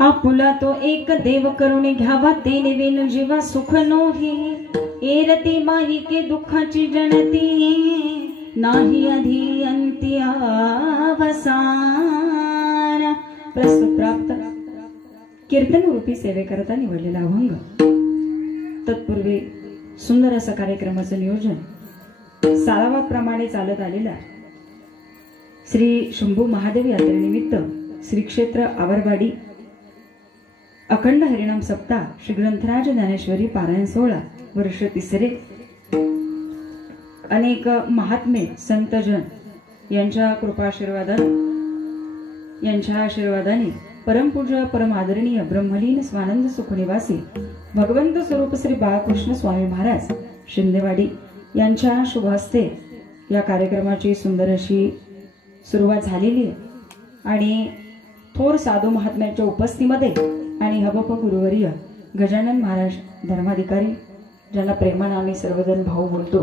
आपुला तो एक देव करून घ्यावा ते निवेन जीवा सुख नोही एरती माही के दुःखाची जणती नाही आधी अंती अवसान। प्रस्तुत प्राप्त कीर्तन रूपी सेवेकरता निवडलेला अभंग। तत्पूर्वी सुंदर असं कार्यक्रमाचं नियोजन सारावाप्रमाणे चालत आलेला श्री शंभू महादेव यात्रेनिमित्त श्री क्षेत्र आवरवाडी अखंड हरिनाम सप्ताह श्री ग्रंथराज ज्ञानेश्वरी पारायण 16 वर्ष 3रे। अनेक महात्मे संतजन यांच्या आशीर्वादाने परमपूज्य परम आदरणीय ब्रह्मलीन स्वानंद सुखनिवासी भगवंत स्वरूप श्री बाळकृष्ण स्वामी महाराज शिंदेवाडी यांच्या शुभ हस्ते या कार्यक्रमाची सुंदर अशी सुरुवात झालेली आहे आणि थोर साधू महात्म्यांच्या उपस्थितीमध्ये आणि हबप गुरुवर्य गजानन महाराज धर्माधिकारी ज्यांना प्रेमाने आम्ही सर्वजण भाऊ बोलतो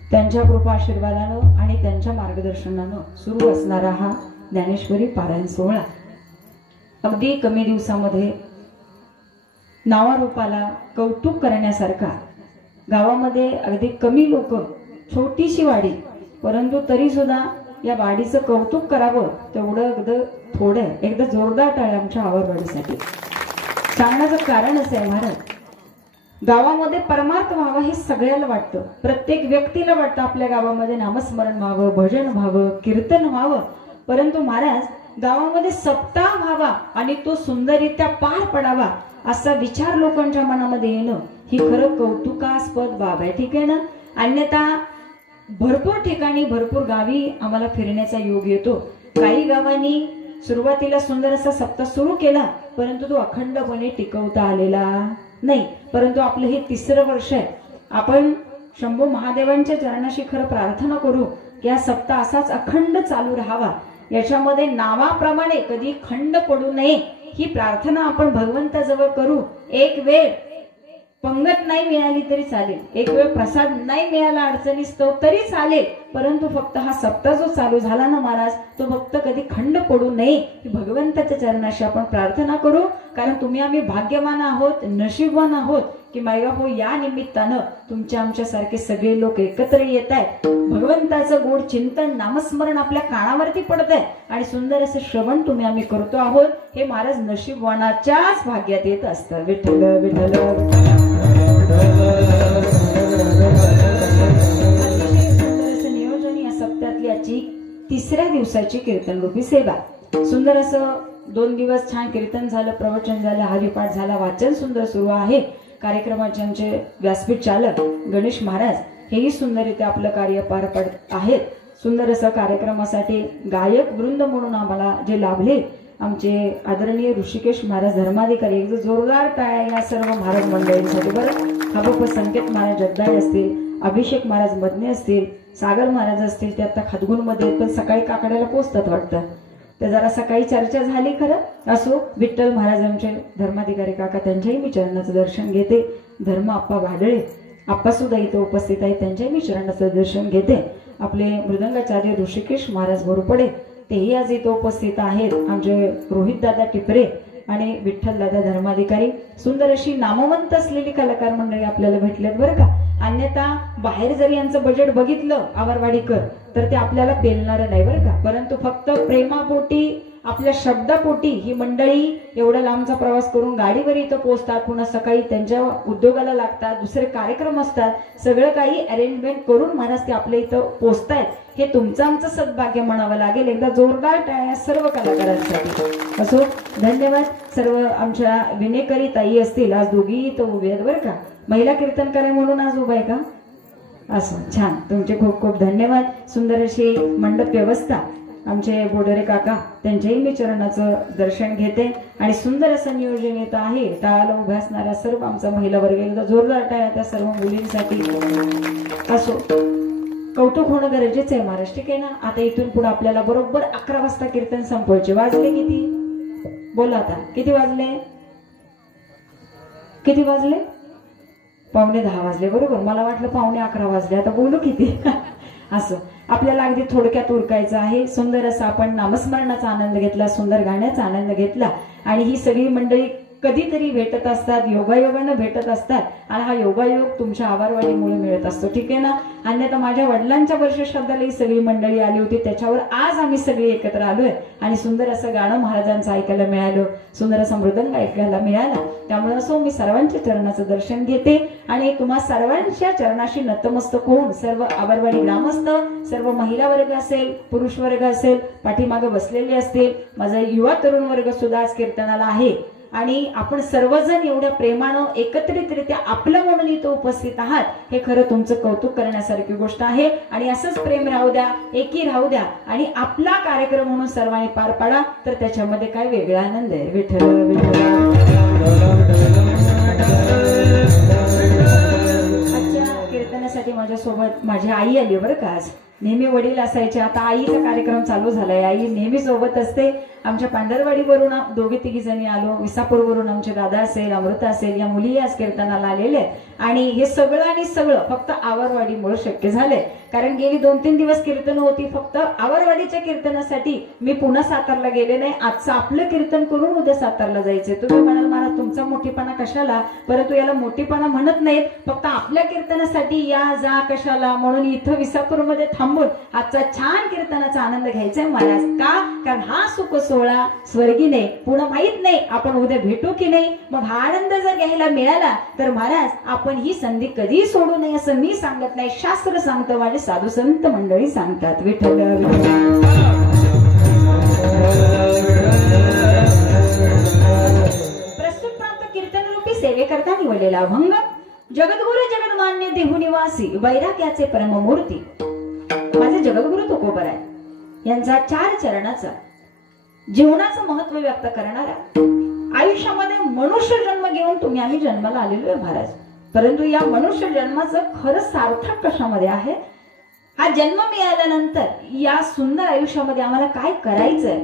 त्यांच्या कृपा आशीर्वादानं आणि त्यांच्या मार्गदर्शनानं सुरू असणारा हा ज्ञानेश्वरी पारायण 16 अगदी कमी दिवसामध्ये नावारूपाला कौतुक करण्यासारखा गावामध्ये अगदी कमी लोक छोटीशी वाडी परंतु तरी सुद्धा या वाडीचं कौतुक करावं तेवढं अगदी थोडं एकदा जोरदार टाळ्या आमच्या आवरवाडीसाठी सांगण्याचं कारण असं आहे महाराज गावामध्ये परमार्थ व्हावा हे सगळ्याला वाटतं प्रत्येक व्यक्तीला वाटतं आपल्या गावामध्ये नामस्मरण व्हावं भजन व्हावं कीर्तन व्हावं परंतु महाराज गावामध्ये सप्ताह व्हावा आणि तो सुंदररित्या पार पडावा असा विचार लोकांच्या मनामध्ये येणं ही खरं कौतुकास्पद बाब आहे ठीक आहे ना। अन्यथा भरपूर ठिकाणी भरपूर गावी आम्हाला फिरण्याचा योग येतो काही गावांनी सुरुवातीला सुंदर असा सप्ताह सुरू केला परंतु तो अखंडपणे टिकवता आलेला नाही परंतु आपलं हे 3रं वर्ष आहे आपण शंभू महादेवांच्या चरणाशी खरं प्रार्थना करू की हा सप्ताह असाच अखंड चालू राहावा याच्यामध्ये नावाप्रमाणे कधी खंड पडू नये ही प्रार्थना आपण भगवंताजवळ करू। एक वेळ पंगत नाही मिळाली तरी चालेल एक वेळ प्रसाद नाही मिळाला अडचणीस्तव तरी चालेल परंतु फक्त हा सप्ताह जो चालू झाला ना महाराज तो फक्त कधी खंड पडू नये ही भगवंताच्या चरणाशी आपण प्रार्थना करू कारण तुम्ही आम्ही भाग्यवान आहोत नशीबवान आहोत की मायबापू या निमित्तानं तुमच्या आमच्यासारखे सगळे लोक एकत्र येत आहेत भगवंताचं गोड चिंतन नामस्मरण आपल्या कानावरती पडत आहे आणि सुंदर असं श्रवण तुम्ही आम्ही करतो आहोत हे महाराज नशीबवानाच्याच भाग्यात येत असतं। विठ्ठल विठ्ठल नियोजन या सप्ताहातली आजची 3ऱ्या दिवसाची कीर्तन रूपी सेवा सुंदर असं 2 दिवस छान कीर्तन झालं प्रवचन झालं हरिपाठ झाला वाचन सुंदर सुरू आहे। कार्यक्रमाचे आमचे व्यासपीठ चालक गणेश महाराज हेही सुंदररित्या आपलं कार्य पार पडत आहेत। सुंदर असं कार्यक्रमासाठी गायक वृंद म्हणून आम्हाला जे लाभले आमचे आदरणीय ऋषिकेश महाराज धर्माधिकारी एक जोरदार टाळ्या या सर्व महाराज मंडळींसाठी बरं हबप संकेत महाराज जगदाळे असतील अभिषेक महाराज मदने असतील सागर महाराज असतील ते आता खदगुण मध्ये पण सकाळी काकड्याला पोचतात वाटतं ते जरा सकाळी चर्चा झाली खरं असो। विठ्ठल महाराज आमचे धर्माधिकारी काका त्यांच्याही मी चरणाचं दर्शन घेते। धर्म आप्पा भाडळे आप्पा सुद्धा इथे उपस्थित आहेत त्यांच्याही मी चरणाचं दर्शन घेते। आपले मृदंगाचार्य ऋषिकेश महाराज घोरपडे तेही आज इथे उपस्थित आहेत। आमचे रोहित दादा टिपरे आणि विठ्ठल दादा धर्माधिकारी सुंदर अशी नामवंत असलेली कलाकार मंडळी आपल्याला भेटलेत बरं का। अन्यथा बाहेर जरी यांचं बजेट बघितलं आवरवाडीकर तर ते आपल्याला पेलणार नाही बरं का परंतु फक्त प्रेमापोटी आपल्या शब्दापोटी ही मंडळी एवढा लांबचा प्रवास करून गाडीवर इथं पोहोचतात पुन्हा सकाळी त्यांच्या उद्योगाला लागतात दुसरे कार्यक्रम असतात सगळं काही अरेंजमेंट करून महाराज ते आपल्या इथं पोहोचतायत हे तुमचं आमचं सद्भाग्य म्हणावं लागेल। एकदा जोरदार टाळ्या सर्व कलाकारांसाठी असो। धन्यवाद सर्व आमच्या विनेकरी ताई असतील आज दोघी इथं उभे आहेत बरं का महिला कीर्तनकार म्हणून आज उभा आहे का असं छान तुमचे खूप खूप धन्यवाद। सुंदर अशी मंडप व्यवस्था आमचे बोडरे काका त्यांच्याही मी चरणाचं दर्शन घेते आणि सुंदर असं नियोजन येत आहे। टाळाला उभ्या असणाऱ्या सर्व आमचा महिला वर्ग एकदा जोरदार टाळ्या त्या सर्व मुलींसाठी असो। कौतुक होणं गरजेचं आहे महाराज ठीक आहे ना। आता इथून पुढे आपल्याला बरोबर 11 वाजता कीर्तन संपवायचे वाजले किती बोला आता किती वाजले किती वाजले 9:45 वाजले बरोबर मला वाटलं 9:45 वाजले आता बोलू किती असं आपल्याला अगदी थोडक्यात उरकायचं आहे. सुंदर असा आपण नामस्मरणाचा आनंद घेतला, सुंदर गाण्याचा आनंद घेतला आणि ही सगळी मंडळी कधीतरी भेटत असतात, योगायोगानं भेटत असतात आणि हा योगायोग तुमच्या आवारवाडीमुळे मिळत असतो. ठीक आहे ना. अन्यथा माझ्या वडिलांच्या वर्षश्राद्धाला ही सगळी मंडळी आली होती, त्याच्यावर आज आम्ही सगळे एकत्र आलोय आणि सुंदर असं गाणं महाराजांचं ऐकायला मिळालं, सुंदर असा मृदंग ऐकायला मिळाला. त्यामुळे असो मी सर्वांच्या चरणाचं दर्शन घेते आणि तुम्हा सर्वांच्या चरणाशी नतमस्तक होऊन सर्व आवारवाडी ग्रामस्थ, सर्व महिला वर्ग असेल, पुरुष वर्ग असेल, पाठीमागे बसलेले असतील, माझा युवा तरुण वर्ग सुद्धा आज कीर्तनाला आहे आणि आपण सर्वजण एवढ्या प्रेमानं एकत्रितरित्या आपलं म्हणून इथं उपस्थित आहात, हे खरं तुमचं कौतुक करण्यासारखी गोष्ट आहे. आणि असंच प्रेम राहू द्या, एकी राहू द्या आणि आपला कार्यक्रम म्हणून सर्वांनी पार पाडा, तर त्याच्यामध्ये काय वेगळा आनंद आहे. विठ्ठल आजच्या कीर्तनासाठी माझ्यासोबत माझी आई आली बरं का. आज नेहमी वडील असायचे, आता आईचा कार्यक्रम चालू झालाय. आई नेहमी सोबत असते. आमच्या पांढरवाडीवरून दोघे तिघी जणी आलो, विसापूरवरून आमचे दादा असेल, अमृता असेल, या मुली आज कीर्तनाला आलेले आणि हे सगळं आणि सगळं फक्त आवारवाडीमुळे शक्य झालंय. कारण गेली 2-3 दिवस कीर्तन होती, फक्त आवारवाडीच्या कीर्तनासाठी मी पुन्हा सातारला गेले नाही. आजचं आपलं कीर्तन करून उद्या सातारला जायचंय. तुम्ही म्हणाल मला तुमचा मोठीपणा कशाला, परंतु याला मोठीपणा म्हणत नाहीत, फक्त आपल्या कीर्तनासाठी या जा कशाला, म्हणून इथं विसापूरमध्ये थांबून आजचा छान कीर्तनाचा आनंद घ्यायचाय महाराज. का? कारण हा सुख सोहळा स्वर्गी नाही, पुन्हा माहित नाही आपण उद्या भेटू की नाही. मग हा आनंद जर घ्यायला मिळाला तर महाराज आपण ही संधी कधी सोडू नये असं मी सांगत नाही, शास्त्र सांगतं, माझे साधू संत मंडळी सांगतात. विठ्ठल प्रस्तुत प्राप्त कीर्तन रूपी सेवेकरता निवडलेला अभंग जगद्गुरु जगन्मान्य देहुनिवासी वैराग्याचे परममूर्ती माझे जगद्गुरु तुकोबराय यांचा 4 चरणाचा जीवनाचं महत्व व्यक्त करणारा, आयुष्यामध्ये मनुष्य जन्म घेऊन तुम्ही आम्ही जन्माला आलेलो आहे महाराज, परंतु या मनुष्य जन्माचं खरं सार्थक कशामध्ये आहे? हा जन्म मिळाल्यानंतर या सुंदर आयुष्यामध्ये आम्हाला काय करायचंय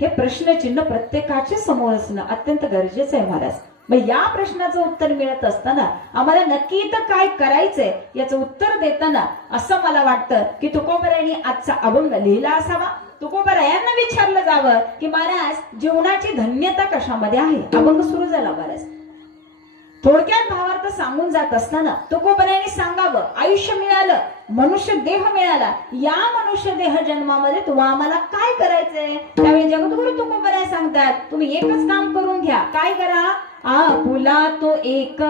हे प्रश्नचिन्ह प्रत्येकाच्या समोर असणं अत्यंत गरजेचं आहे महाराज. मग या प्रश्नाचं उत्तर मिळत असताना आम्हाला नक्की इथं काय करायचंय याचं उत्तर देताना असं मला वाटतं की तुकोबरायांनी आजचा अभंग लिहिला असावा. तुकोबरायांना विचारलं जावं की महाराज जीवनाची धन्यता कशामध्ये आहे. अभंग सुरू झाला महाराज. थोडक्यात भावार्थ सांगून जात असताना तुकोबरायांनी सांगावं आयुष्य मिळालं, मनुष्य देह मिळाला, या मनुष्य देह जन्मामध्ये तुम्हा आम्हाला काय करायचंय. त्यावेळी जगद्गुरु तुकोबराय सांगतात तुम्ही एकच काम करून घ्या. काय करा? आपुला तो एक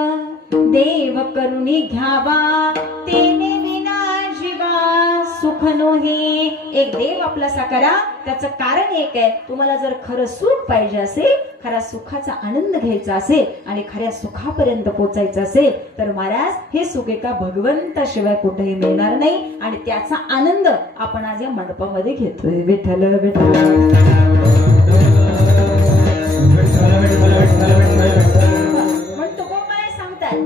देव करुणी घ्यावा, तेने विना जीवा सुख नोहे. एक देव आपलासा करा. त्याचं कारण एक आहे, तुम्हाला जर खरं सुख पाहिजे असेल, खऱ्या सुखाचा आनंद घ्यायचा असेल आणि खऱ्या सुखापर्यंत पोहोचायचं असेल तर महाराज हे सुख एका भगवंताशिवाय कुठेही मिळणार नाही आणि त्याचा आनंद आपण आज या मंडपामध्ये घेतोय. विठ्ठल विठ्ठल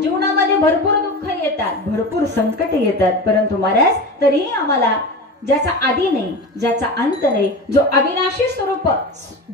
जीवनामध्ये भरपूर दुःख येतात, भरपूर संकट येतात, परंतु महाराज तरीही आम्हाला ज्याचा आदी नाही, ज्याचा अंत नाही, जो अविनाशी स्वरूप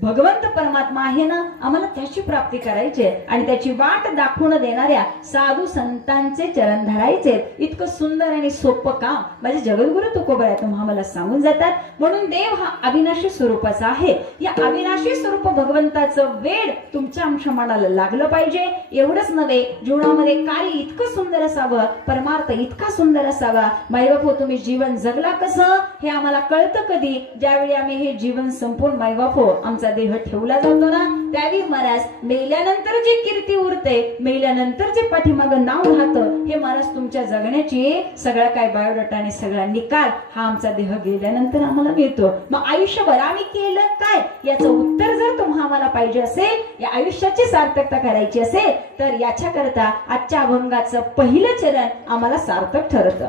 भगवंत परमात्मा आहे ना, आम्हाला त्याची प्राप्ती करायची आणि त्याची वाट दाखवून देणाऱ्या साधू संतांचे चरण धरायचे. इतकं सुंदर आणि सोपं काम माझे जगद्गुरु तुकोबराय तुम्हाला मला सांगून जातात. म्हणून देव हा अविनाशी स्वरूपाचा आहे. या अविनाशी स्वरूप भगवंताचं वेड तुमच्या आमच्या मनाला लागलं पाहिजे. एवढंच नव्हे, जीवनामध्ये कार्य इतकं सुंदर असावं, परमार्थ इतका सुंदर असावा. मायबापू तुम्ही जीवन जगला कसं हे आम्हाला कळतं कधी? ज्यावेळी आम्ही हे जीवन संपूर्ण मायबापू आमचा देह ठेवला जातो ना, त्यावेळी महाराज मेल्यानंतर जी कीर्ती उरते, मेल्यानंतर जे पाठीमागं नाव राहतं, हे महाराज तुमच्या जगण्याची सगळा काय बायोडाटा आणि सगळा निकाल हा आमचा देह गेल्यानंतर आम्हाला मिळतो. मग आयुष्यभर आम्ही केलं काय याचं उत्तर जर तुम्हाला आम्हाला पाहिजे असेल, या आयुष्याची सार्थकता करायची असेल तर याच्याकरता आजच्या अभंगाचं पहिलं चरण आम्हाला सार्थक ठरतं.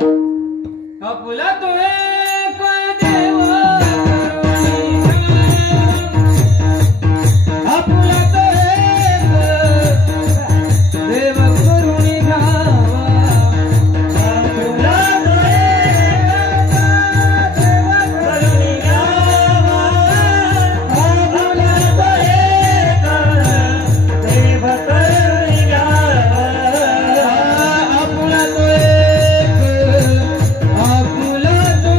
आपुला तो एक देव आपुला तो एक देव करुणी घ्यावा, आपुला तो एक देव करुणी घ्यावा, आपुला तो एक देव करुणी घ्यावा, आपुला तो एक आपुला तो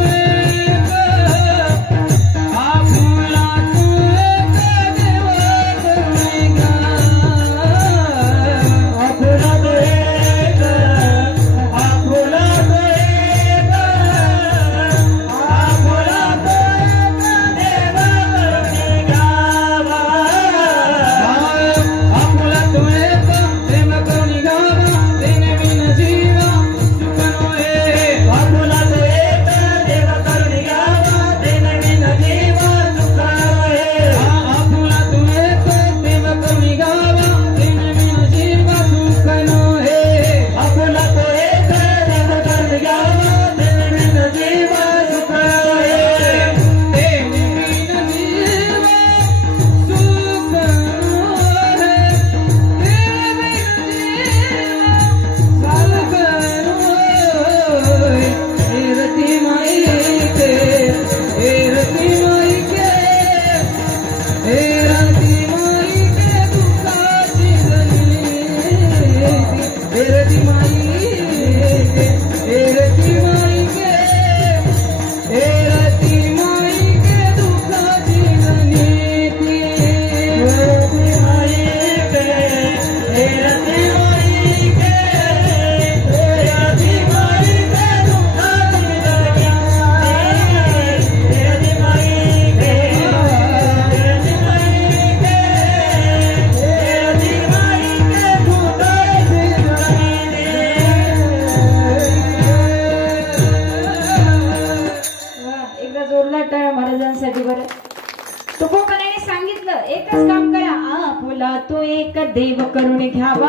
तुला तो एक देव करून घ्यावा.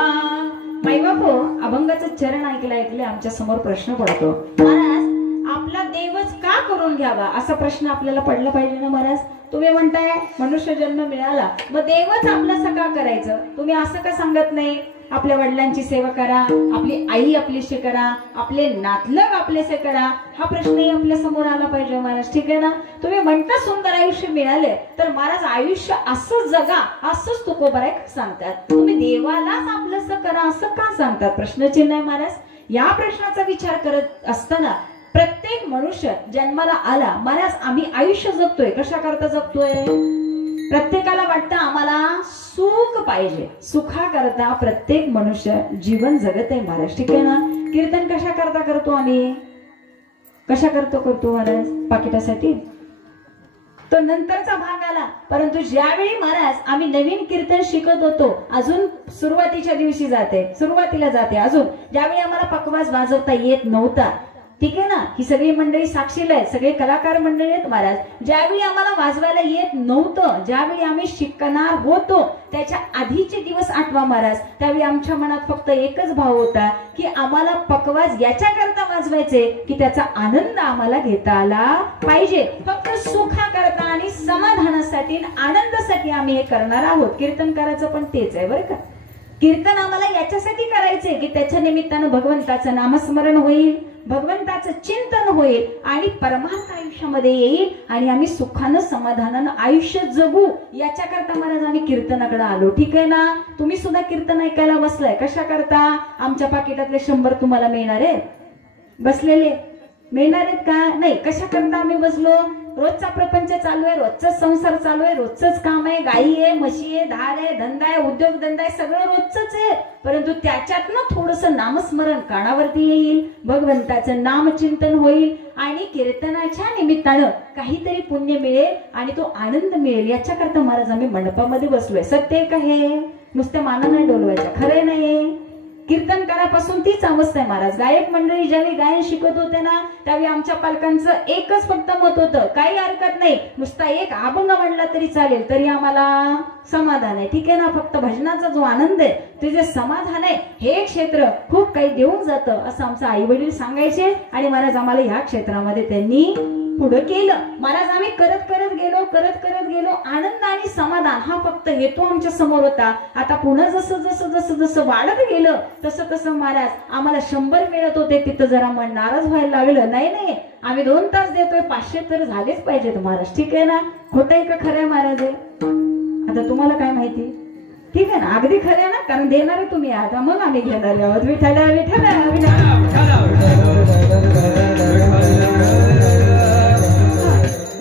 माई बापू, अभंगाचं चरण ऐकले आमच्या समोर प्रश्न पडतो, महाराज आपला देवच का करून घ्यावा असा प्रश्न आपल्याला पडला पाहिजे ना महाराज. तुम्ही म्हणताय मनुष्य जन्म मिळाला मग देवच आपलं का करायचं, तुम्ही असं का सांगत नाही? आपल्या वडिलांची सेवा करा, आपली आई आपलीशी करा, आपले नातलग आपलेसे करा. हा प्रश्नही आपल्या समोर आला पाहिजे महाराज. ठीक आहे ना? तुम्ही म्हणता सुंदर आयुष्य मिळाले तर महाराज आयुष्य असं जगा असंच तुकोबाराय सांगतात. तुम्ही देवालाच आपलंसं करा असं का सांगतात? प्रश्नचिन्ह आहे महाराज. या प्रश्नाचा विचार करत असताना प्रत्येक मनुष्य जन्माला आला महाराज, आम्ही आयुष्य जगतोय कशा करता जगतोय? प्रत्येकाला वाटतं आम्हाला सुख पाहिजे, सुखा करता प्रत्येक मनुष्य जीवन जगत आहे महाराज. ठीक आहे ना? कीर्तन कशा करता करतो आम्ही? कशा करतो महाराज? पाकिटासाठी. तो नंतरचा भाग आला. परंतु ज्यावेळी महाराज आम्ही नवीन कीर्तन शिकत होतो, अजून सुरुवातीला जाते अजून ज्यावेळी आम्हाला पकवाज वाजवता येत नव्हता, ठीक आहे ना? ही सगळी मंडळी साक्षीला आहेत, सगळे कलाकार मंडळी आहेत महाराज. ज्यावेळी आम्हाला वाजवायला येत नव्हतं, ज्यावेळी आम्ही शिकणार होतो त्याच्या आधीचे दिवस आठवा महाराज. त्यावेळी आमच्या मनात फक्त एकच भाव होता की आम्हाला पकवाज याच्या करता वाजवायचे की त्याचा आनंद आम्हाला घेता आला पाहिजे. फक्त सुखा करता आणि समाधानासाठी आनंदासाठी आम्ही हे करणार आहोत. कीर्तन करायचं पण तेच आहे बरं का. कीर्तन आम्हाला याच्यासाठी करायचे की त्याच्या निमित्तानं भगवंताचं नामस्मरण होईल, भगवंताचं चिंतन होईल आणि परमार्थ आयुष्यामध्ये येईल आणि आम्ही सुखानं समाधानानं आयुष्य जगू. याच्याकरता महाराज आम्ही कीर्तनाकडे आलो. ठीक आहे ना? तुम्ही सुद्धा कीर्तन ऐकायला बसलाय कशा करता? आमच्या पाकिटातले 100 तुम्हाला मिळणार आहे? बसलेले मिळणार आहेत का? नाही. कशा करता आम्ही बसलो? रोजचा प्रपंच चालू आहे, रोजचाच संसार चालू आहे, रोजच काम आहे, गाई आहे, म्हशी आहे, धार आहे, धंदा आहे, उद्योगधंदा आहे, सगळं रोजच आहे. परंतु त्याच्यातनं थोडंसं नामस्मरण कानावरती येईल, भगवंताचं नामचिंतन होईल आणि कीर्तनाच्या निमित्तानं काहीतरी पुण्य मिळेल आणि तो आनंद मिळेल. याच्याकरता महाराज आम्ही मंडपामध्ये बसलोय. सत्य का हे? नुसत्या माना नाही डोलवायच्या. खरंय नाही? कीर्तनकारापासून तीच अवस्था आहे महाराज. गायक मंडळी ज्यावेळी गायन शिकत होते ना त्यावेळी आमच्या पालकांचं एकच फक्त मत होतं, काही हरकत नाही, नुसता एक अभंग म्हणला तरी चालेल, तरी आम्हाला समाधान आहे. ठीक आहे ना? फक्त भजनाचा जो आनंद आहे, ते जे समाधान आहे, हे क्षेत्र खूप काही देऊन जातं असं आमचं आई वडील सांगायचे. आणि महाराज आम्हाला ह्या क्षेत्रामध्ये त्यांनी पुढे केलं. महाराज आम्ही करत करत गेलो. आनंद आणि समाधान हा फक्त हेतू आमच्या समोर होता. आता पुन्हा जसं वाढत गेलं तसं महाराज आम्हाला 100 मिळत होते, तिथं जरा मन नाराज व्हायला लागलं. नाही, आम्ही 2 तास देतोय, 500 तर झालेच पाहिजेत महाराज. ठीक आहे ना? खोटं आहे का खरं आहे महाराज? आता तुम्हाला काय माहिती? ठीक आहे ना? अगदी खरं आहे ना? कारण देणारे तुम्ही आहात, मग आम्ही घेणार आहोत. विठ्ठला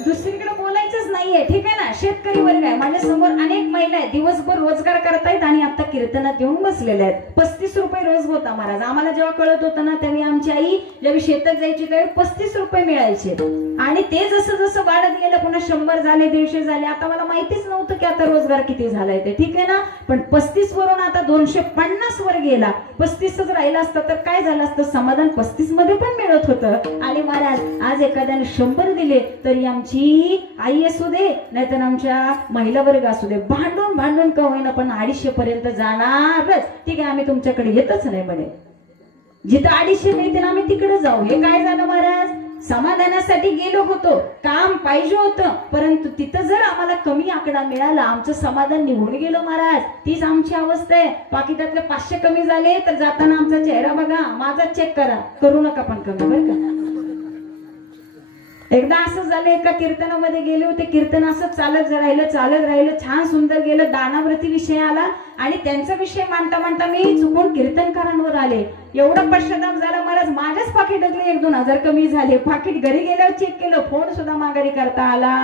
दुसरीकडे बोलायचंच नाहीये. ठीक आहे ना? शेतकरी वर्ग आहे माझ्या समोर, अनेक महिला आहेत, दिवसभर रोजगार करतायत आणि आता कीर्तनात येऊन बसलेल्या आहेत. 35 रुपये रोज होता महाराज. आम्हाला जेव्हा कळत होतं ना त्यावेळी आमची आई जेव्हा शेतात जायची त्यावेळी 35 रुपये मिळायचे आणि ते जसं वाढत गेलं पुन्हा 100 झाले, 150 झाले. आता मला माहितीच नव्हतं की आता रोजगार किती झालाय ते. ठीक आहे ना? पण 35 वरून आता 250 वर गेला. 35च राहिला असतं तर काय झालं असतं? समाधान 35 मध्ये पण मिळत होतं. आणि महाराज आज एखाद्याने 100 दिले तरी आमची आई असू दे नाहीतर आमच्या महिला वर्ग असू दे, भांडून का होईना पण 250 पर्यंत जाणारच. ठीक आहे? आम्ही तुमच्याकडे येतच नाही म्हणे. जिथं 250 मिळतील आम्ही तिकडे जाऊ. हे काय झालं महाराज? समाधानासाठी गेलो होतो, काम पाहिजे होतं, परंतु तिथं जर आम्हाला कमी आकडा मिळाला आमचं समाधान निघून गेलं महाराज. तीच आमची अवस्था आहे. पाकिटातले 500 कमी झाले तर जाताना आमचा चेहरा बघा, माझा चेक करू नका पण कमी बरं का. एकदा असं झालं, एका कीर्तनामध्ये गेले होते. कीर्तन असं चालत राहिलं, छान सुंदर गेलं. दानावृत्ती विषय आला आणि त्यांचा विषय मांडता मी चुकून कीर्तनकारांवर आले. एवढा पश्चाताप झाला महाराज. माझ्याच पाकिटातले 1-2 हजार कमी झाले. पाकिट घरी गेल्यावर चेक केलं, फोन सुद्धा माघारी करता आला.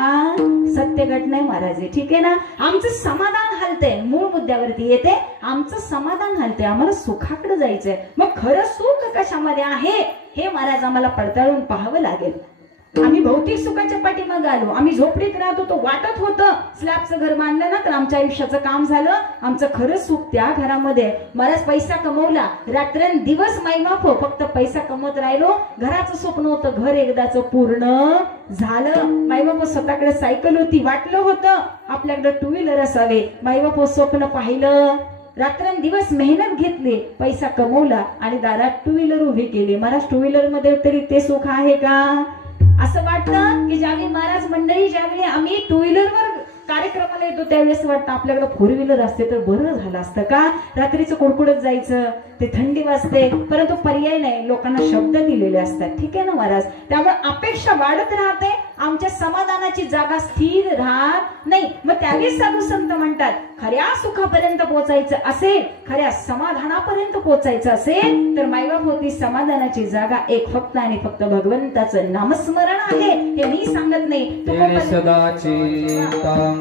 सत्य घटना आहे महाराज. ठीक आहे ना? आमचं समाधान हलतंय. मूळ मुद्द्यावरती येते. आमचं समाधान हलतंय, आम्हाला सुखाकडे जायचंय. मग खरं सुख कशामध्ये आहे हे महाराज आम्हाला पडताळून पाहावं लागेल. आम्ही भौतिक सुखाच्या पाठीमागे आलो. आम्ही झोपडीत राहत होतो, वाटत होतं स्लॅबचं घर बांधलं ना तर आमच्या आयुष्याचं काम झालं. आमचं खरंच सुख त्या घरामध्ये. बराच पैसा कमवला, रात्रंदिवस माईबाप फक्त पैसा कमवत राहिलो. घराचं स्वप्न होतं, घर एकदाच पूर्ण झालं. माईबाप स्वतःकडे सायकल होती, वाटलं होतं आपल्याकडे टू व्हीलर असावे. माईबाप स्वप्न पाहिलं, रात्रंदिवस मेहनत घेतली, पैसा कमवला आणि दारात टू व्हीलर उभी केली. महाराज टू व्हीलर मध्ये तरी ते सुख आहे का? असं वाटतं की ज्यावेळी महाराज मंडळी, ज्यावेळी आम्ही टू व्हीलरवर कार्यक्रमाला येतो त्यावेळेस वाटतं आपल्याकडे फोर व्हीलर असते तर बरं झालं असतं का. रात्रीचं कुडकुडत जायचं, ते थंडी वाजते, परंतु पर्याय नाही, लोकांना शब्द दिलेले असतात. ठीक आहे ना महाराज. त्यामुळे अपेक्षा वाढत राहते, आमच्या समाधानाची जागा स्थिर राहत नाही. मग त्यावेळेस साधू संत म्हणतात खऱ्या सुखापर्यंत पोहोचायचं असेल, खऱ्या समाधानापर्यंत पोहोचायचं असेल तर माईबाप होती समाधानाची जागा एक फक्त आणि फक्त भगवंताचं नामस्मरण आहे. हे मी सांगत नाही, तेरे सदाची समाधान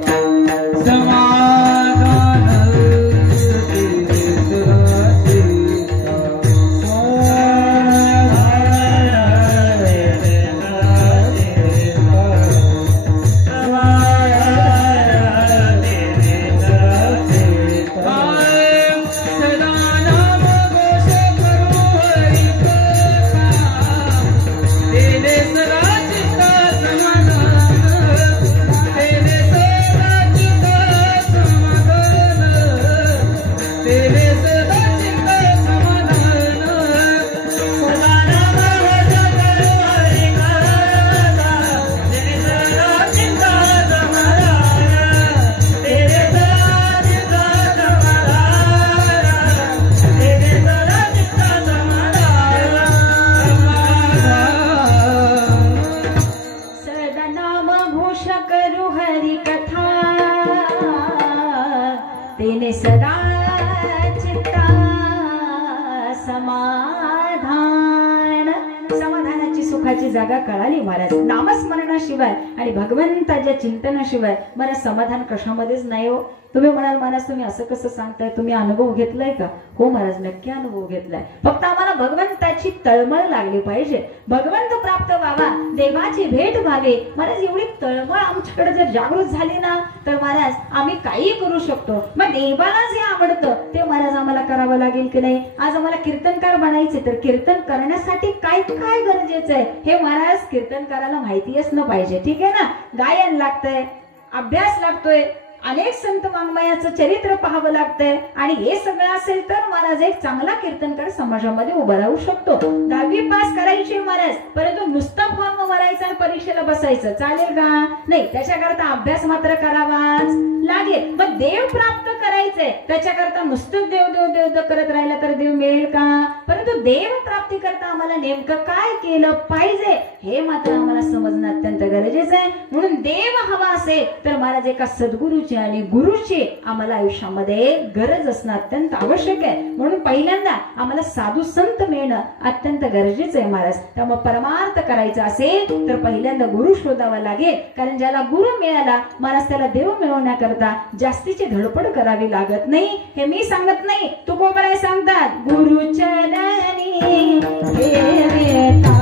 सदा चित्ता समाधान. समाधानाची सुखाची जागा कळाली महाराज. नामस्मरणाशिवाय आणि भगवंताच्या चिंतनाशिवाय मला समाधान कशामध्येच नाही हो. तुम्ही म्हणाल महाराज तुम्ही असं कसं सांगताय, तुम्ही अनुभव घेतलाय का? हो महाराज, नक्की अनुभव घेतलाय. फक्त आम्हाला भगवंताची तळमळ लागली पाहिजे, भगवंत प्राप्त व्हावा, देवाची भेट व्हावी. महाराज एवढी तळमळ आमच्याकडे जर जागृत झाली ना तर महाराज आम्ही काही करू शकतो. मग देवाला जे आवडतं ते महाराज आम्हाला करावं लागेल की नाही. आज आम्हाला कीर्तनकार बनायचे तर कीर्तन करण्यासाठी काय काय गरजेचं आहे हे महाराज कीर्तनकाराला माहिती असणं पाहिजे. ठीक आहे ना. गायन लागतंय, अभ्यास लागतोय, अनेक संत वाङ्मयाचं चरित्र पाहावं लागतंय आणि हे सगळं असेल तर महाराज एक चांगला कीर्तनकार समाजामध्ये उभा राहू शकतो. 10वी पास करायची महाराज, परंतु नुसता फॉर्म भरायचा आणि परीक्षेला बसायचं चालेल का? नाही, त्याच्याकरता अभ्यास मात्र करावाच लागेल. मग देव प्राप्त करायचंय त्याच्याकरता नुसतं देव देव देव करत राहिलं तर देव मिळेल का? परंतु देव प्राप्ती करता आम्हाला नेमकं काय केलं पाहिजे हे मात्र आम्हाला समजणं अत्यंत गरजेचं आहे. म्हणून देव हवा असेल तर महाराज एका सद्गुरूची आणि गुरुची आम्हाला आयुष्यामध्ये गरज असणं अत्यंत आवश्यक आहे. म्हणून पहिल्यांदा आम्हाला साधू संत मिळणं अत्यंत गरजेचं आहे महाराज. त्यामुळे परमार्थ करायचा असेल तर पहिल्यांदा गुरु शोधावा लागेल. कारण ज्याला गुरु मिळाला महाराज त्याला देव मिळवण्याकरता जास्तीची धडपड करावी लागत नाही. हे मी सांगत नाही, तुकोबराय सांगतात, गुरुचरणी ठेवेता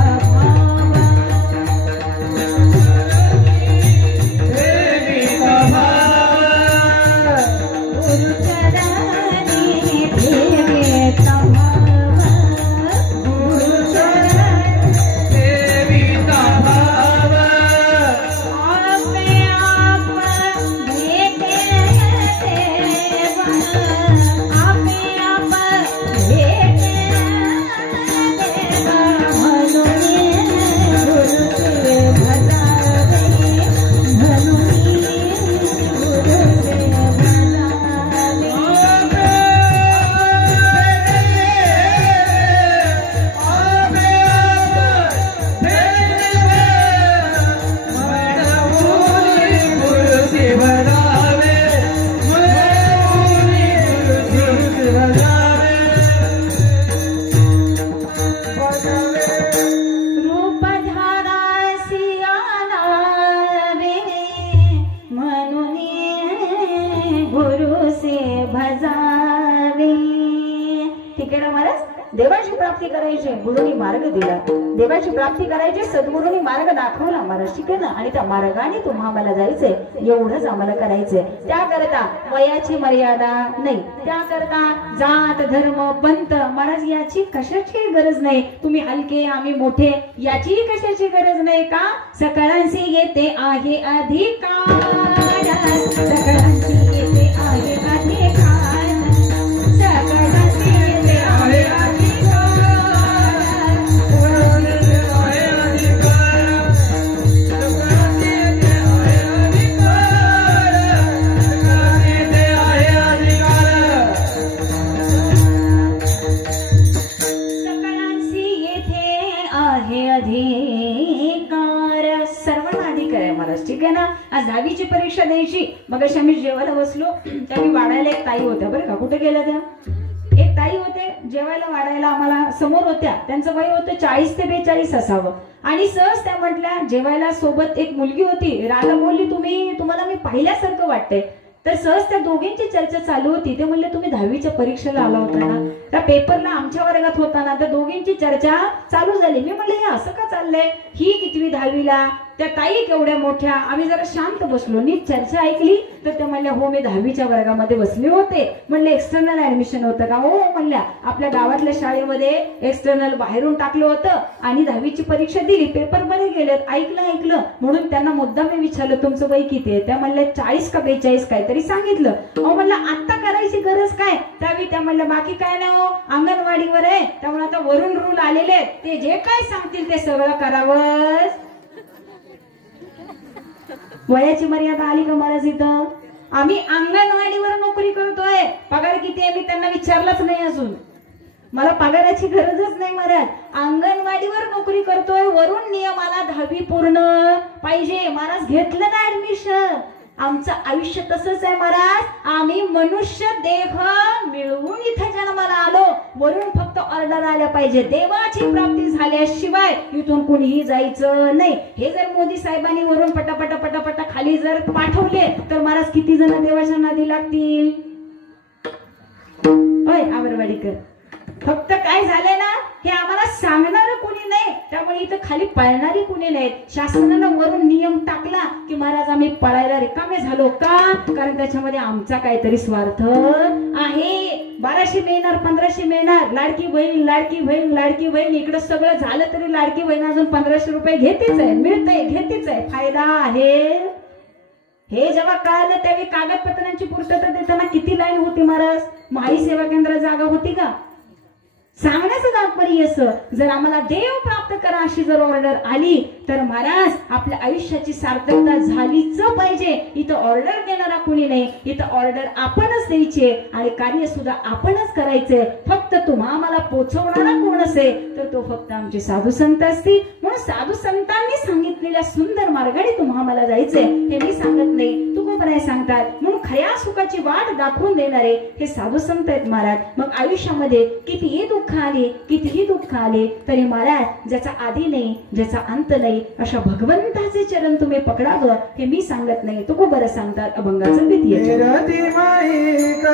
देवाची प्राप्ती करायची गुरुनी मार्ग दिला, देवाची प्राप्ती करायची सद्गुरूंनी मार्ग दाखवला महाराज, ठीक आहे ना. आणि त्या मार्गाने तुम्हा आम्हाला जायचंय, एवढंच आम्हाला करायचंय. त्याकरता वयाची मर्यादा नाही, त्याकरता जात धर्म पंथ महाराज याची कशाची गरज नाही. तुम्ही हलके आम्ही मोठे याची कशाची गरज नाही का. सकळांशी येते आहे अधिकार, सकळांशी येते आहे अधिकार, सकळांशी येते आहे अधिकार, सर्वांना अधिकार आहे महाराज, ठीक आहे ना. आज 10वीची परीक्षा द्यायची, मग अशी आम्ही जेवायला बसलो, त्यावेळी वाढायला एक ताई होत्या बरं का. कुठे गेल्या त्या, एक ताई होते जेवायला वाढायला आम्हाला समोर होत्या. त्यांचं वय होतं 40 ते 42 असावं. आणि सहज त्या म्हटल्या जेवायला, सोबत एक मुलगी होती, राधा बोलली तुम्हाला मी पाहिल्यासारखं वाटतंय. तर सहज त्या दोघींची चर्चा चालू होती. ते म्हणले तुम्ही 10वीच्या परीक्षेला आला होता ना, त्या पेपरला आमच्या वर्गात होता ना, त्या दोघींची चर्चा चालू झाली. मी म्हणले हे असं का चाललंय, ही कितवी 10वीला, त्या ताई केवढ्या मोठ्या. आम्ही जरा शांत बसलो, नीट चर्चा ऐकली. तर त्या म्हणल्या हो मी 10वीच्या वर्गामध्ये बसले होते. म्हणले एक्सटर्नल ऍडमिशन होतं का. हो म्हणल्या आपल्या गावातल्या शाळेमध्ये एक्सटर्नल बाहेरून टाकलं होतं आणि 10वीची परीक्षा दिली, पेपर मध्ये गेलेत. ऐकलं म्हणून त्यांना मुद्दा मी विचारलं तुमचं वय किती आहे. त्या म्हणल्या 40 का 42 काहीतरी सांगितलं. अहो म्हणलं आता करायची गरज काय. त्यावेळी त्या म्हणल्या बाकी काय नाही हो, अंगणवाडीवर आहे, त्यामुळे आता वरून रूल आलेले, ते जे काय सांगतील ते सगळं करावंच. वयाची मर्यादा आली का महाराज इथं. आम्ही अंगणवाडीवर नोकरी करतोय, पगार किती आहे मी त्यांना विचारलाच नाही अजून. मला पगाराची गरजच नाही महाराज. अंगणवाडीवर नोकरी करतोय, वरून नियम आला 10वी पूर्ण पाहिजे. महाराज घेतलं ना ऍडमिशन. आमचं आयुष्य तसंच आहे महाराज. आम्ही मनुष्य देह मिळवून इथे जन्माला आलो, वरून फक्त ऑर्डर आल्या पाहिजे. देवाची प्राप्ती झाल्याशिवाय इथून कुणीही जायचं नाही. हे जर मोदी साहेबांनी वरून पटापटा पटापटा खाली जर पाठवले तर महाराज किती जण देवाच्या नादी लागतील. होय आवरवाडीकर, फक्त काय झालंय ना, हे आम्हाला सांगणार कुणी नाही, त्यामुळे इथं खाली पळणारी कुणी नाही. शासनानं वरून नियम टाकला की महाराज आम्ही पळायला रिकामे झालो का, कारण त्याच्यामध्ये आमचा काहीतरी स्वार्थ आहे. 1200 मिळणार, 1500 मिळणार, लाडकी बहीण लाडकी बहीण लाडकी बहीण. इकडं सगळं झालं तरी लाडकी बहीण अजून 1500 रुपये घेतेच आहे, मिळतंय घेतेच आहे, फायदा आहे. हे जेव्हा कळालं त्यावेळी कागदपत्रांची पूर्तता देताना किती लाईन होती महाराज. माई सेवा केंद्रात जागा होती का. सांगण्याचं तात्पर्य असं, जर आम्हाला देव प्राप्त करा अशी जर ऑर्डर आली तर महाराज आपल्या आयुष्याची सार्थकता झालीच पाहिजे. इथं ऑर्डर देणारा कुणी नाही, इथं ऑर्डर आपणच द्यायची आणि कार्य सुद्धा आपणच करायचंय. फक्त तुम्हा आम्हाला पोचवणारा कोण असेल तर तो फक्त आमचे साधू संत असतील. म्हणून साधू संतांनी सांगितलेल्या सुंदर मार्गाने तुम्हा आम्हाला जायचंय. हे मी सांगत नाही, तुकोबराय सांगतात. म्हणून खऱ्या सुखाची वाट दाखवून देणारे हे साधू संत आहेत महाराज. मग आयुष्यामध्ये कितीही दुःख आले, कितीही दुःख आले तरी महाराज ज्याचा आधी नाही, ज्याचा अंत नाही, अशा भगवंताचे चरण तुम्ही पकडावं. हे मी सांगत नाही, तुकोबर सांगतात. अभंगाचं द्वितीय गणित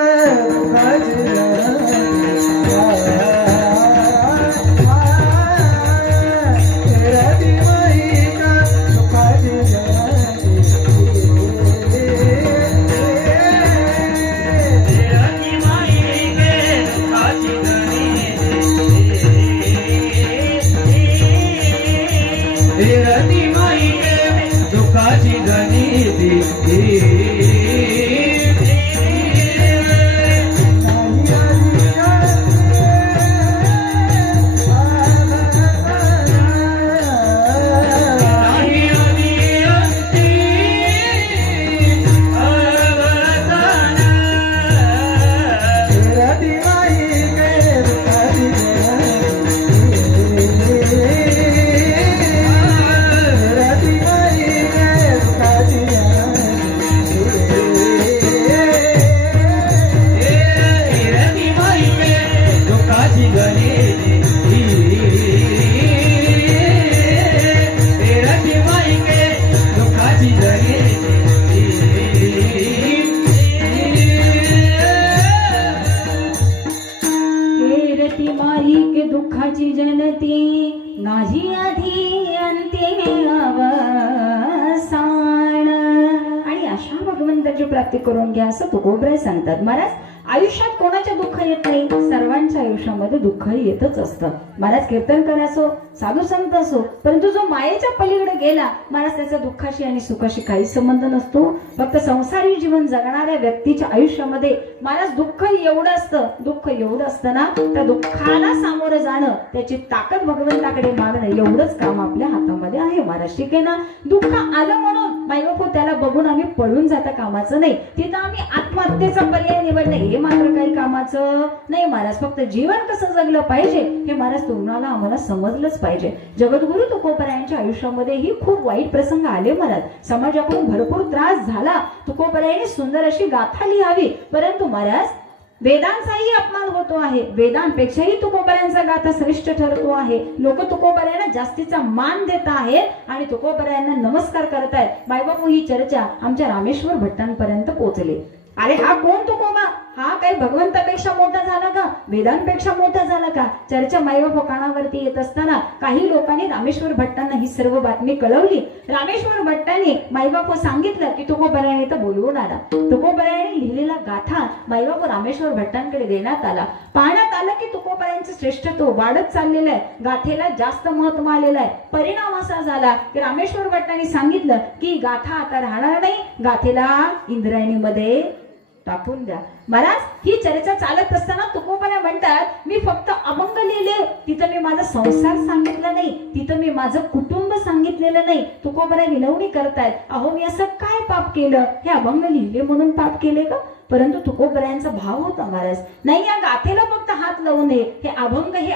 प्राप्ती करून घ्या असं तुकोबराय सांगतात. महाराज आयुष्यात कोणाच्या दुःख येत नाही, सर्वांच्या आयुष्यामध्ये दुःख येतच असतं. महाराज कीर्तनकर असो, साधू संत असो, परंतु जो मायेच्या पलीकडे गेला महाराज त्याचा दुःखाशी आणि सुखाशी काही संबंध नसतो. फक्त संसारी जीवन जगणाऱ्या व्यक्तीच्या आयुष्यामध्ये महाराज दुःख एवढं असतं, दुःख एवढं असतं ना, त्या दुःखाला सामोरं जाणं, त्याची ताकद भगवंताकडे मागणं एवढंच काम आपल्या हातामध्ये आहे महाराज. ठीक आहे ना. दुःख आलं म्हणून मायबापू त्याला बघून आम्ही पळून जाता कामाचं नाही, तिथं आम्ही आत्महत्येचा पर्याय निवडणं हे मात्र काही कामाचं नाही महाराज. फक्त जीवन कसं जगलं पाहिजे हे महाराज तुम्हाला आम्हाला समजलंच पाहिजे. जगद्गुरु तुकोबरायांच्या आयुष्यामध्येही खूप वाईट प्रसंग आले महाराज. समाजाकडून भरपूर त्रास झाला. तुकोबरायांनी सुंदर अशी गाथा लिहावी, परंतु महाराज वेदांचाही अपमान होतो आहे. वेदांपेक्षाही तुकोबरायांचा गाथा श्रेष्ठ ठरतो आहे. लोक तुकोबरायांना जास्तीचा मान देत आहेत आणि तुकोबरायांना नमस्कार करतायत. बायबापू ही चर्चा आमच्या रामेश्वर भट्टांपर्यंत पोहोचली. अरे हा कोण तुकोबा, हा काही भगवंतापेक्षा मोठा झाला का, वेदांपेक्षा मोठा झाला का? चर्चा मायबापू कानावरती येत असताना काही लोकांनी रामेश्वर भट्टांना ही सर्व बातमी कळवली. रामेश्वर भट्टांनी मायबापू सांगितलं की तुकोबरायांनी तर बोलवून आला. तुकोबरायांनी लिहिलेला गाथा मायबापू रामेश्वर भट्टांकडे देण्यात आला. पाहण्यात आलं की तुकोबरायांचं श्रेष्ठत्व वाढत चाललेलं आहे, गाथेला जास्त महत्व आलेलं आहे. परिणाम असा झाला की रामेश्वर भट्टांनी सांगितलं की गाथा आता राहणार नाही, गाथेला इंद्रायणीमध्ये टाकून द्या. महाराज ही चर्चा चालत असताना तुकोबराय म्हणतात मी फक्त अभंग लिहिले, तिथं मी माझा संसार सांगितला नाही, तिथं मी माझं कुटुंब सांगितलेलं नाही. तुकोबराय विनवणी करतायत, अहो मी असं काय पाप केलं, हे अभंग लिहिले म्हणून पाप केले का? परंतु तुकोबरायांचा भाव होता महाराज, नाही या गाथेला फक्त हात लावू नये, हे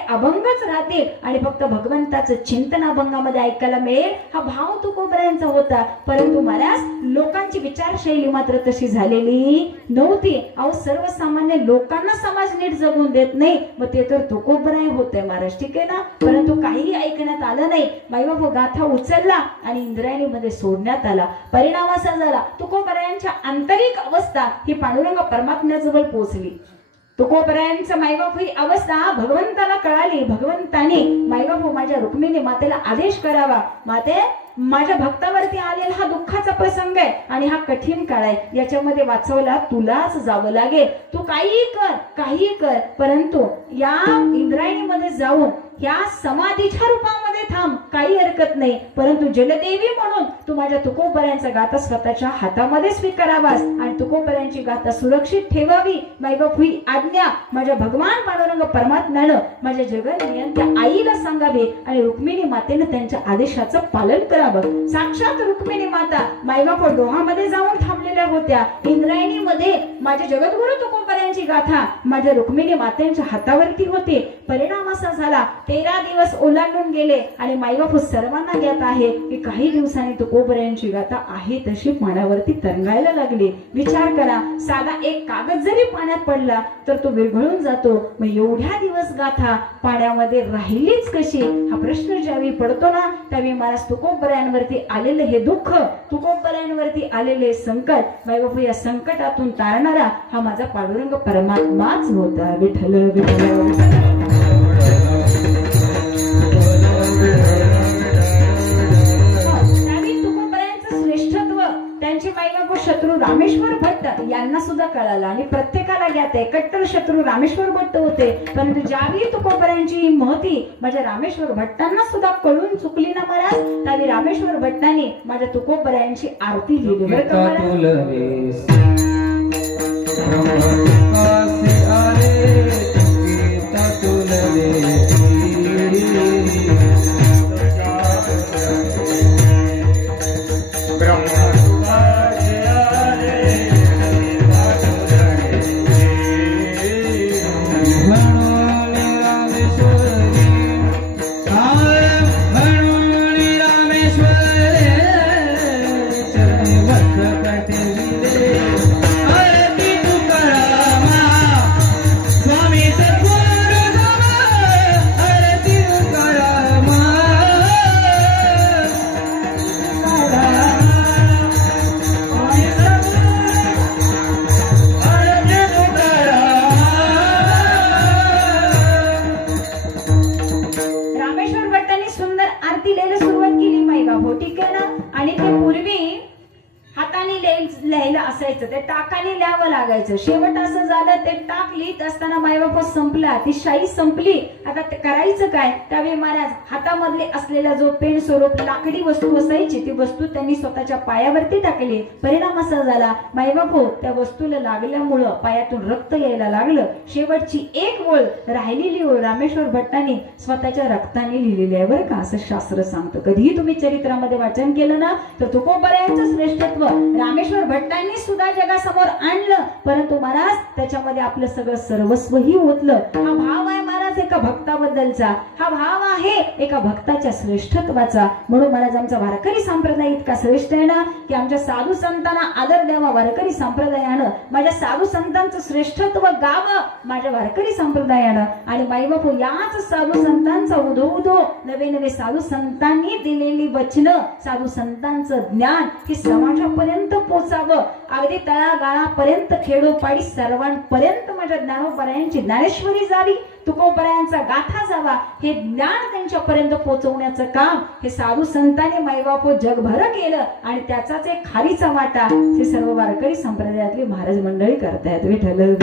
अभंगच राहतील आणि फक्त भगवंताचं चिंतन अभंगामध्ये ऐकायला मिळेल, हा भाव तुकोबरायांचा होता. परंतु महाराज लोकांची विचारशैली मात्र तशी झालेली नव्हती. अहो सर्वसामान्य लोकांना समाज नीट जगून देत नाही, मग ते तर तुकोबराय होते महाराज. ठीक आहे ना. परंतु काहीही ऐकण्यात आलं नाही. माईबापू गाथा उचलला आणि इंद्रायणीमध्ये सोडण्यात आला. परिणाम असा झाला तुकोबरायांच्या आंतरिक अवस्था ही पांडुरंग परमात्म्याजवळ पोहोचली. तुकोबरायांचं मायबापू ही अवस्था भगवंताला कळाली. भगवंताने मायबापू माझ्या रुक्मिणी मातेला आदेश करावा, माते माझ्या भक्तावरती आलेला हा दुःखाचा प्रसंग आहे आणि हा कठीण काळ आहे, याच्यामध्ये वाचवला तुलाच जावं लागेल. तू काही कर, परंतु या इंद्रायणीमध्ये जाऊन या समाधीच्या रूपामध्ये थांब, काही हरकत नाही. परंतु जलदेवी म्हणून तू माझ्या तुकोबरायांचा गाथा स्वतःच्या हातामध्ये स्वीकारावास आणि तुकोबरायांची गाथा सुरक्षित ठेवावी. मायबापू ही आज्ञा माझ्या भगवान पांडुरंग परमात्म्यानं माझ्या जगन्नियंत्या आईला सांगावी आणि रुक्मिणी मातेनं त्यांच्या आदेशाचं पालन करावं. साक्षात रुक्मिणी माता मायबापू डोहामध्ये जाऊन थांबलेल्या होत्या. इंद्रायणीमध्ये माझ्या जगद्गुरु तुकोबरायांची गाथा माझ्या रुक्मिणी मातेच्या हातावरती होती. परिणाम असा झाला 13 दिवस ओलांडून गेले आणि मायबापू सर्वांना ज्ञात आहे की काही दिवसांनी तुकोबरायांची गाथा आहे तशी पाण्यावरती तरंगायला लागली. विचार करा, साधा एक कागद जरी पाण्यात पडला तर तो विरघळून जातो, मग एवढ्या दिवस गाथा पाण्यामध्ये राहिलीच कशी, हा प्रश्न ज्यावेळी पडतो ना त्यावेळी महाराज तुकोबरायांवरती आलेले हे दुःख, तुकोबरायांवरती आलेले संकट, मायबापू या संकटातून तारणारा हा माझा पांडुरंग परमात्माच होता. विठ्ठल विठ्ठल. त्यांचे मायबापू शत्रू रामेश्वर भट्ट यांना सुद्धा कळालं आणि प्रत्येकाला ज्ञात आहे कट्टर शत्रू रामेश्वर भट्ट होते. परंतु ज्यावेळी तुकोबरायांची महती माझ्या रामेश्वर भट्टांना सुद्धा कळून चुकली ना महाराज, त्यावेळी रामेश्वर भट्टांनी माझ्या तुकोबरायांची आरती लिहिली. आरती तू करा करायचं. शेवट असं झालं ते टाक लिहित असताना मायबाप संपला, ती शाई संपली. आता ते करायचं काय? त्यावेळी महाराज हातामधले असलेला जो पेन स्वरूप लाकडी वस्तू असायची ती वस्तू त्यांनी स्वतःच्या पायावरती टाकली. परिणाम असा झाला मायबाप त्या वस्तूला लागल्यामुळं पायातून रक्त यायला लागलं. शेवटची एक ओळ राहिलेली ओळ रामेश्वर भट्टांनी स्वतःच्या रक्ताने लिहिलेली आहे बरं का, असं शास्त्र सांगतं. कधीही तुम्ही चरित्रामध्ये वाचन केलं ना तर तुकोबरायांचं श्रेष्ठत्व रामेश्वर भट्टांनी सुद्धा जगासमोर आणलं. परंतु महाराज त्याच्यामध्ये आपलं सगळं सर्वस्वही ओतलं. हा भाव आहे महाराज एका भक्ताबद्दलचा, हा भाव आहे एका भक्ताच्या श्रेष्ठत्वाचा. म्हणून महाराज आमचा वारकरी संप्रदाय इतका श्रेष्ठ आहे ना की आमच्या साधू संतांना आदर द्यावा वारकरी संप्रदायानं, माझ्या साधू संतांचं श्रेष्ठत्व गावं माझ्या वारकरी संप्रदायानं. आणि माईबापू याच साधू संतांचा उधो उधो नवे नवे साधू संतांनी दिलेली वचनं, साधू संतांचं ज्ञान हे समाजापर्यंत पोचावं, अगदी तळागाळापर्यंत खेडोपाडी सर्वांपर्यंत माझ्या ज्ञानोबरायांची ज्ञानेश्वरी जावी, तुकोबरायांचा गाथा जावा, हे ज्ञान त्यांच्यापर्यंत पोहोचवण्याचं काम हे साधू संतांनी मायबापो जगभर केलं. आणि त्याचाच एक खारीचा वाटा हे सर्व वारकरी संप्रदायातली महाराज मंडळी करतायत. विठ्ठल